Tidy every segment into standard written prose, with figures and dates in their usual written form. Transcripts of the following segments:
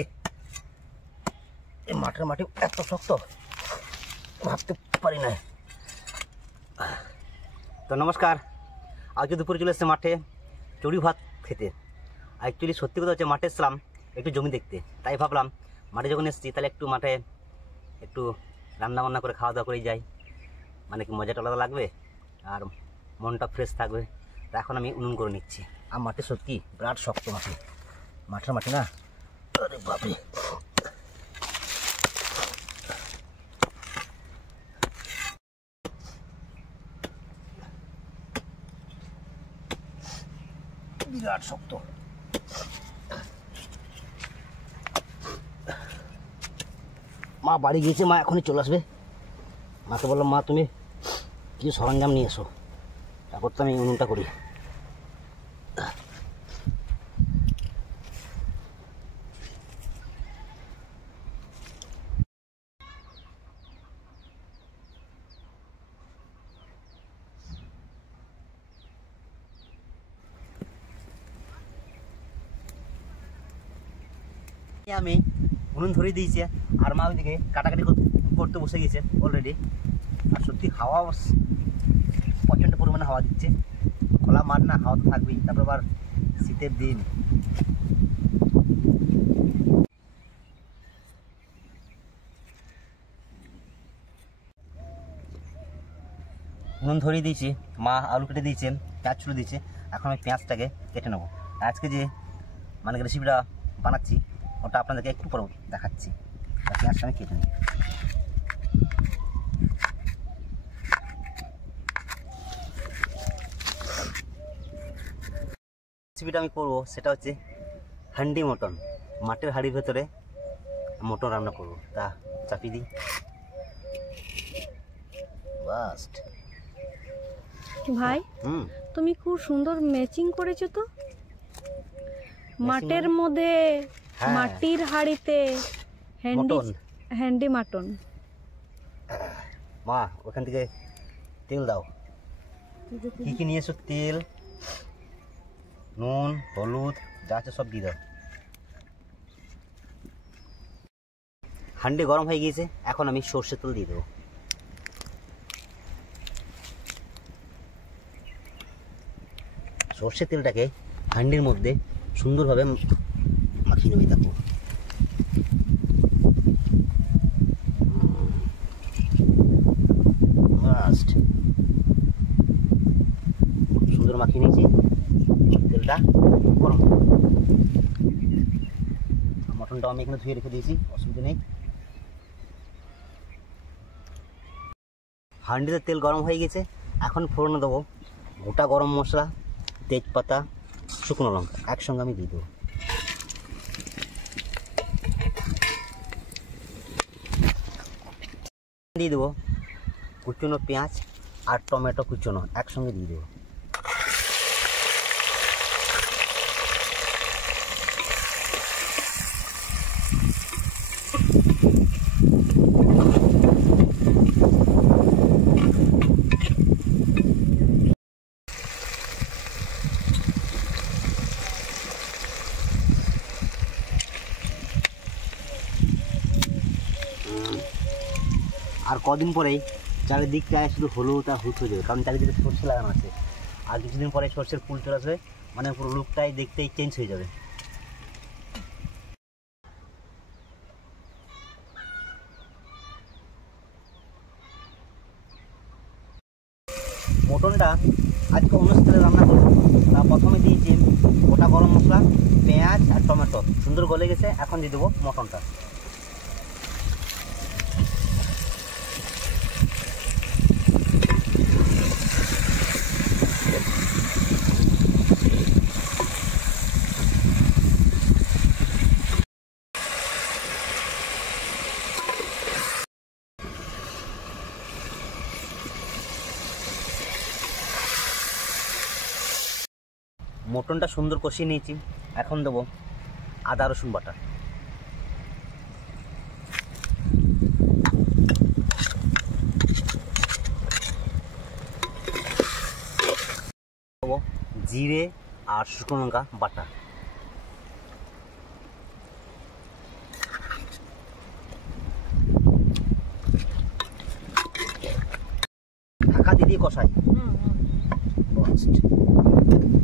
এই মাঠের মাটি এত শক্ত ভাবতে পারি না। তো নমস্কার, আজকে দুপুরে চলে এসেছে মাঠে চড়ি ভাত খেতে। অ্যাকচুয়ালি সত্যি কথা হচ্ছে মাঠে এসলাম একটু জমি দেখতে, তাই ভাবলাম মাঠে যখন এসেছি তাহলে একটু মাঠে একটু রান্না বান্না করে খাওয়া দাওয়া করেই যাই, মানে কি মজাটা আলাদা লাগবে আর মনটা ফ্রেশ থাকবে। তা এখন আমি উনুন করে নিচ্ছি। আর মাঠে সত্যি বিরাট শক্ত মাটি, মাঠের মাটি না, আরে বাপরে। বিরাট শক্ত। মা বাড়ি গিয়েছে, মা এখনই চলে আসবে। মাকে বললাম মা তুমি কিছু সরঞ্জাম নিয়ে এসো, তারপর তো আমি উনুনটা করি। আমি উনুন ধরিয়ে দিয়েছি আর মা ওইদিকে কাটাকাটি করতে বসে গেছে অলরেডি। আর সত্যি হাওয়া প্রচণ্ড পরিমাণে হাওয়া দিচ্ছে, খোলা মাঠ না, হাওয়া তো থাকবেই। তারপর আবার শীতের দিন। উনুন ধরিয়ে দিয়েছি, মা আলু কেটে দিয়েছে, পেঁয়াজ ছুলে দিয়েছে। এখন আমি পেঁয়াজটাকে কেটে নেবো। আজকে যে মানে রেসিপিটা বানাচ্ছি ওটা আপনাদেরকে একটু পরে দেখাচ্ছি। পেঁয়াজটা আমি কেটে নিই। রেসিপিটা আমি করবো সেটা হচ্ছে হান্ডি মটন। মাটির হাঁড়ির ভেতরে মটন রান্না করবো। তা চাপিয়ে দিই। বাস্ট ভাই, তুমি খুব সুন্দর ম্যাচিং করেছো তো। মাঠের মধ্যে মাটির হাঁড়িতে হ্যান্ডি মাটন। মা ওখান থেকে তেল দাও। কি কি নিয়েছো? তেল, নুন, হলুদ যা আছে সব দিয়ে দাও। হান্ডি গরম হয়ে গিয়েছে, এখন আমি সর্ষের তেল দিয়ে দেবো। সর্ষের তেলটাকে হান্ডির মধ্যে সুন্দরভাবে মাখিয়ে নেবে। দেখো সুন্দর মাখিয়ে নিয়েছি। তেলটা গরম, মটনটাও আমি এখানে ধুয়ে রেখে দিয়েছি, অসুবিধা নেই। হান্ডিতে তেল গরম হয়ে গেছে, এখন ফোড়নে দেবো গোটা গরম মশলা, তেজপাতা, শুকনো লঙ্কা একসঙ্গে আমি দিয়ে দেবো। দিয়ে দেবো কুচনো পেঁয়াজ আর টমেটো কুচনো একসঙ্গে দিয়ে দেবো। আর কদিন পরেই চারিদিকটায় শুধু হলুদ আর হুট হয়ে যাবে, কারণ চারিদিকে সর্ষে লাগানো আছে। আর কিছুদিন পরে সর্ষের ফুল চলে আসবে, মানে পুরো লুকটাই দেখতেই চেঞ্জ হয়ে যাবে। মটনটা আজকে অন্য স্টাইলে রান্না করবো। তা প্রথমে দিয়েছি গোটা গরম মশলা, পেঁয়াজ আর টমেটো, সুন্দর গলে গেছে। এখন দিয়ে দেবো মটনটা। মটনটা সুন্দর কষিয়ে নিয়েছি, এখন দেবো আদা রসুন বাটা। দেবো জিরে আর শুকনো লঙ্কা বাটা। দিয়ে কষাই।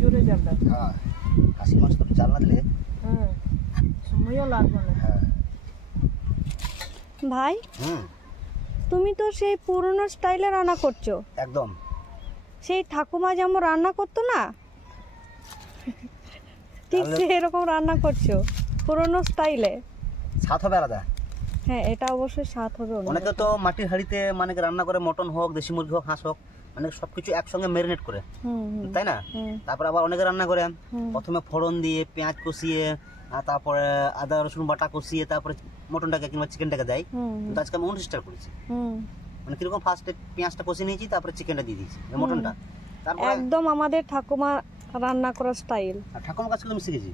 জোরে জালটা। হ্যাঁ, খাসি মাছ তো জাল না দিলে সময়ও লাগবে না। হ্যাঁ। ভাই তুমি তো সেই পুরনো স্টাইলে রান্না করছো, একদম সেই ঠাকুমা যেমন রান্না করতো না ঠিক সেরকম রান্না করছো পুরনো স্টাইলে। স্বাদ হবে আলাদা। হ্যাঁ, এটা অবশ্যই স্বাদ হবে অন্য। অনেকে তো মাটির হাঁড়িতে মানে রান্না করে, মটন হোক, দেশি মুরগি হোক, হাঁস হোক, মানে সবকিছু একসঙ্গে ম্যারিনেট করে, তাই না? তারপর আবার অনেকে রান্না করে প্রথমে ফোড়ন দিয়ে পেঁয়াজ কষিয়ে, তারপরে আদা রসুন বাটা কষিয়ে তারপরে মটনটাকে কিংবা চিকেনটাকে দেয়। কিন্তু আজকে আমি অন্য স্টাইল করেছি। মানে কিরকম, ফার্স্টে পেঁয়াজটা কষিয়ে নিয়েছি, তারপরে চিকেনটা দিয়ে দিয়েছি, মটনটা। তারপর একদম আমাদের ঠাকুমা রান্না করার স্টাইল। ঠাকুমার কাছ থেকে আমি শিখেছি।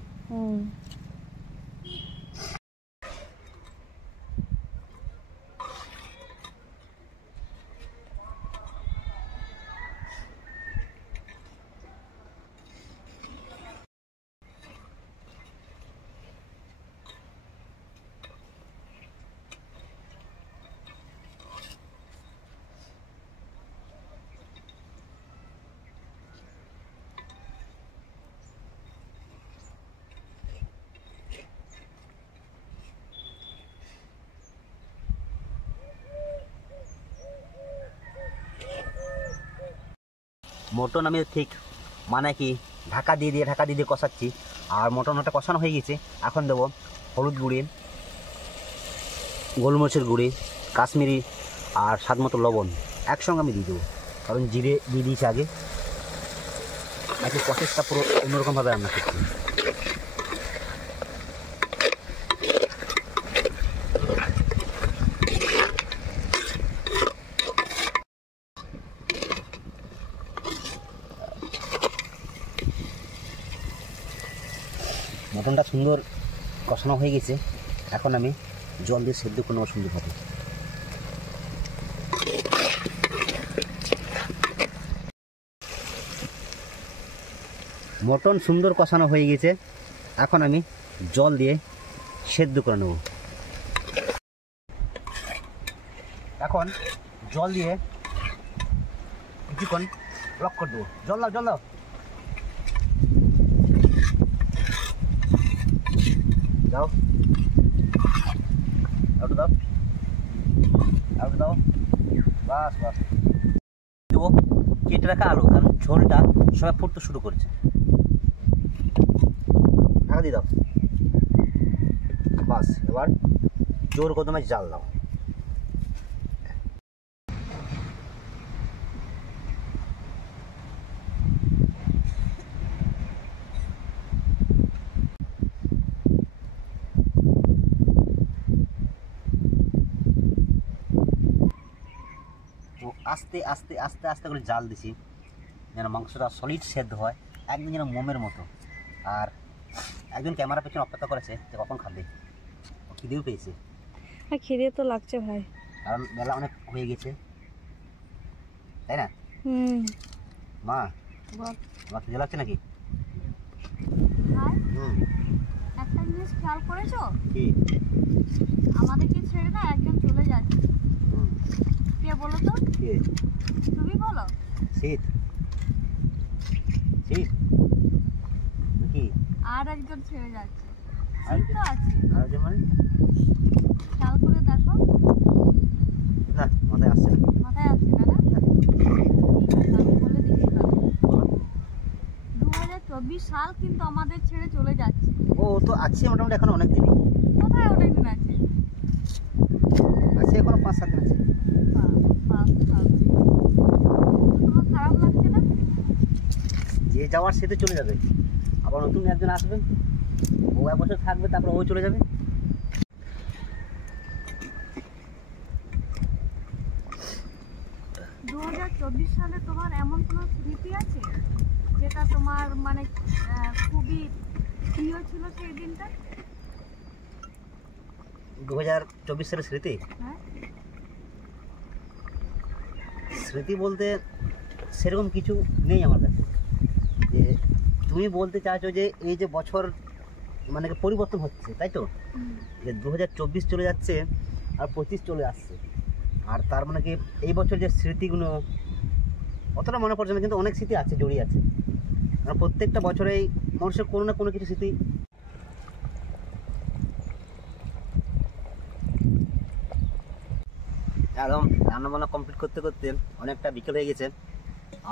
মটন আমি ঠিক মানে কি ঢাকা দিয়ে কষাচ্ছি। আর মটনটা কষানো হয়ে গেছে। এখন দেবো হলুদ গুঁড়ি, গোলমরিচের গুঁড়ি, কাশ্মীরি আর স্বাদ মতো লবণ একসঙ্গে আমি দিয়ে দেবো, কারণ জিরে দিয়ে দিয়েছি আগে। আজকে প্রসেসটা পুরো অন্যরকমভাবে রান্না করছি। মটনটা সুন্দর কষানো হয়ে গেছে। এখন আমি জল দিয়ে সেদ্ধ করে নেবো সুন্দরভাবে। মটন সুন্দর কষানো হয়ে গেছে। এখন আমি জল দিয়ে সেদ্ধ করে নেব। এখন জল দিয়ে কিছুক্ষণ লক করে দেবো। জল দাও, জল দাও। দাও, একটু দাও, একটু দাও। বাস বাস। দেবো কেটে রাখা আলু, কারণ ঝোলটা সবাই ফুটতে শুরু করছে। ঢাকা দিয়ে দাও। বাস, এবার জোর কদমে জাল দাও। আস্তে আস্তে আস্তে আস্তে করে জাল দিছি, যেন মাংসটা সলিড সেদ্ধ হয়, একদম যেন মোমের মতো। আর একজন ক্যামেরা পেছনে অপেক্ষা করেছে যে কখন খাবে, খিদেও পেয়েছে। হ্যাঁ, খিদে তো লাগছে ভাই, কারণ বেলা অনেক হয়ে গেছে, তাই না? মা, তোমার খিদে লাগছে নাকি? একটা জিনিস খেয়াল করেছো? কি? আমাদেরকে ছেড়ে না একজন চলে যাচ্ছে। কে বলো তো? কে? তুমি বলো। শীত, শীত কি? আর একজন ছেড়ে যাচ্ছে। আর শীত তো আছে। আর একজন মানে? খেয়াল করে দেখো। না, মাথায় আসছে না। মাথায় আসছে না? না, ঠিক আছে, আমি বলে দিচ্ছি। 2024 সাল কিন্তু আমাদের ছেড়ে চলে যাচ্ছে। ও তো আছে মোটামুটি এখন অনেক দিনই। কোথায় অনেক দিন আছে? আছে এখনো 5-7 দিন আছে। তোমার খারাপ লাগছে না? যে যাওয়ার সে তো চলে যাবে, আবার নতুন একজন আসবে, ও এক বছর থাকবে, তারপর ও চলে যাবে। সালে তোমার এমন কোনো স্মৃতি আছে যেটা তোমার মানে খুবই প্রিয় ছিল সেই দিনটা? 2024 সালের স্মৃতি? হ্যাঁ, স্মৃতি বলতে সেরকম কিছু নেই আমার কাছে। যে তুমি বলতে চাইছো যে এই যে বছর মানে পরিবর্তন হচ্ছে, তাই তো? যে 2024 চলে যাচ্ছে আর 25 চলে আসছে, আর তার মানে কি এই বছর যে স্মৃতিগুলো অতটা মনে পড়ছে না, কিন্তু অনেক স্মৃতি আছে, জড়িয়ে আছে। কারণ প্রত্যেকটা বছরেই মানুষের কোনো না কোনো কিছু স্মৃতি। একদম রান্নাবান্না কমপ্লিট করতে করতে অনেকটা বিকেল হয়ে গেছে,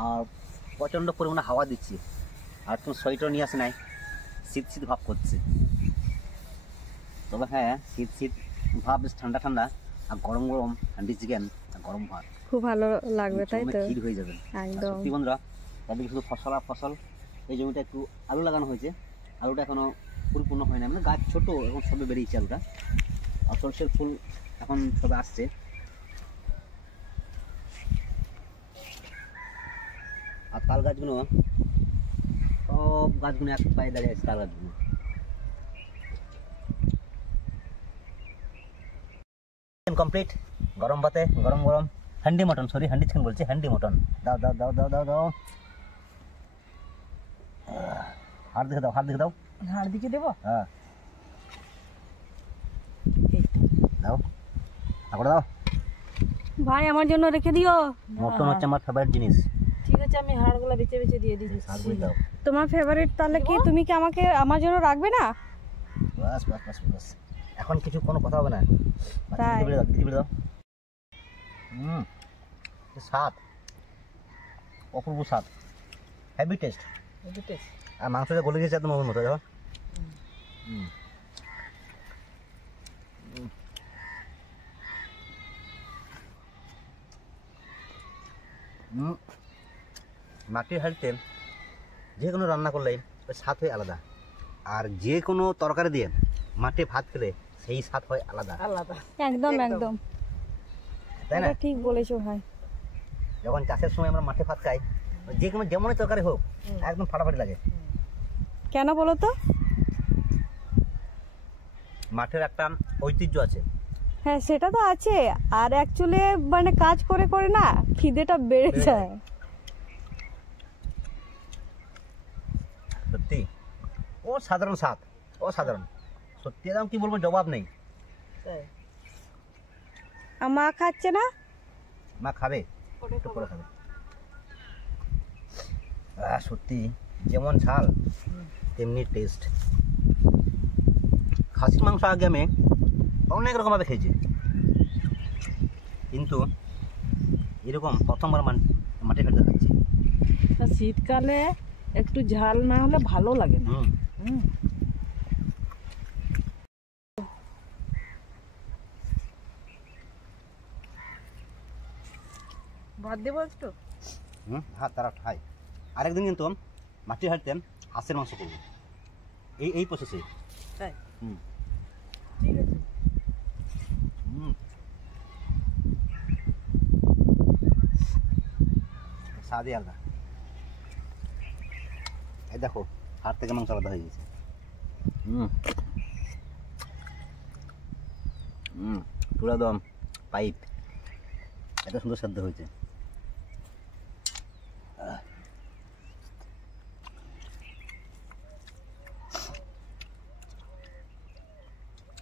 আর প্রচণ্ড পরিমাণে হাওয়া দিচ্ছে, আর কোনো সোয়েটার নিয়ে আসে নাই, শীত শীত ভাব করছে। তবে হ্যাঁ, শীত শীত ভাব, বেশ ঠান্ডা ঠান্ডা, আর গরম গরম হান্ডি চিকেন আর গরম ভাত খুব ভালো লাগবে, তাই তো? ক্ষীর হয়ে যাবে একদম। সত্যি বন্ধুরা, তাদেরকে শুধু ফসল আর ফসল। এই জমিটা একটু আলু লাগানো হয়েছে, আলুটা এখনো পরিপূর্ণ হয় না, মানে গাছ ছোট, এখন সবে বেরিয়েছে আলুটা, আর সরষের ফুল এখন সবে আসছে। আর তাল গাছগুলো, সব গাছগুলো এক পায়ে দাঁড়িয়ে আছে, তাল গাছগুলো। কমপ্লিট, গরম ভাতে গরম গরম handi mutton, sorry handi chicken বলছি, হান্ডি মটন। দাও দাও দাও দাও দাও দাও, হাত দেখে দাও, হাত দেখে দাও। হাড় দিকে দেবো। হ্যাঁ দাও, তারপরে দাও। ভাই আমার জন্য রেখে দিও। মটন হচ্ছে আমার ফেভারিট জিনিস। ঠিক আছে, আমি হাড়গুলো বেছে বেছে দিয়ে দিচ্ছি। হাতগুলো দাও। তোমার ফেভারিট, তাহলে কি তুমি কি আমাকে আমার জন্য রাখবে না? বাস বাস বাস বাস, এখন কিছু কোনো কথা হবে না। তাই? দিদি দাও, দিদি দাও। স্বাদ, অপূর্ব স্বাদ, হেভি টেস্ট। আর মাংসটা গলে গেছে একদম মতো, দেখো। মাটির হাঁড়িতে যে কোনো রান্না করলে ওই স্বাদ হয় আলাদা, আর যে কোনো তরকারি দিয়ে মাঠে ভাত খেলে সেই স্বাদ হয় আলাদা, আলাদা। একদম একদম, তাই না? এটা ঠিক বলেছো ভাই। যখন চাষের সময় আমরা মাঠে ভাত খাই, যে কোনো যেমনই তরকারি হোক, একদম ফাটাফাটি লাগে। কেন বলো তো? মাঠের একটা ঐতিহ্য আছে। হ্যাঁ সেটা তো আছে, আর অ্যাকচুয়ালি মানে কাজ করে করে না খিদেটা বেড়ে যায়। সত্যি অসাধারণ স্বাদ, অসাধারণ সত্যি, একদম কি বলবো, জবাব নেই। মা খাচ্ছে না? মা খাবে, একটু পরে খাবে। সত্যি যেমন ঝাল তেমনি টেস্ট। খাসির মাংস আগে আমি অনেক রকমভাবে খেয়েছি, কিন্তু এরকম প্রথমবার মাঠে ফেলতে খাচ্ছি। শীতকালে একটু ঝাল না হলে ভালো লাগে না। ভাত দেবো একটু। হ্যাঁ তারা খাই। আরেকদিন কিন্তু মাটির হাঁড়িতে হাঁসের মাংস করবো, এই প্রসেসে। তাই? হুম, ঠিক আছে। স্বাদই আলাদা। এই দেখো, হাড় থেকে মাংস আলাদা হয়ে গেছে। পুরো একদম পাইপ, এত সুন্দর সেদ্ধ হয়েছে।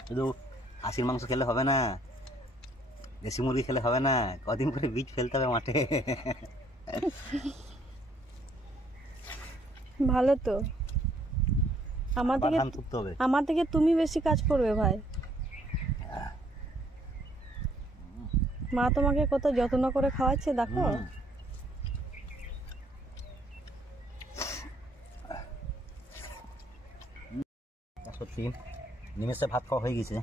শুধু হাঁসির মাংস খেলে হবে না, দেশি মুরগি খেলে হবে না, কদিন করে বীজ ফেলতে হবে মাঠে। ভালো তো, ধান তুলতে হবে। আমার থেকে তুমি বেশি কাজ করবে ভাই। মা তোমাকে কত যত্ন করে খাওয়াচ্ছে দেখো। সত্যি নিমেষে ভাত খাওয়া হয়ে গেছে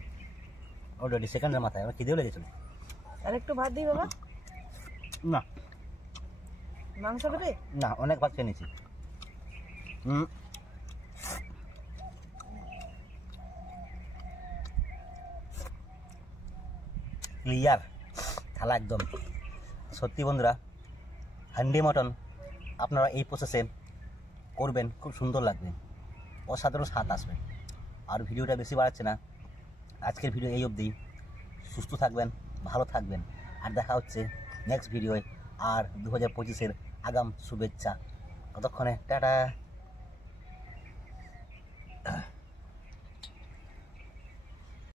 অলরেডি, সেকেন্ডের মাথায় আমার খিদেও লেগেছিল। আর একটু ভাত দিই বাবা। না মাংস দেবে না, অনেক ভাত খেয়ে নিয়েছি। ক্লিয়ার থালা একদম। সত্যি বন্ধুরা, হান্ডি মটন আপনারা এই প্রসেসে করবেন, খুব সুন্দর লাগবে, অসাধারণ স্বাদ আসবে। আর ভিডিওটা বেশি বাড়াচ্ছে না, আজকের ভিডিও এই অবধি। সুস্থ থাকবেন, ভালো থাকবেন, আর দেখা হচ্ছে নেক্সট ভিডিওয়। আর 2025-এর আগাম শুভেচ্ছা। ততক্ষণে টাটা।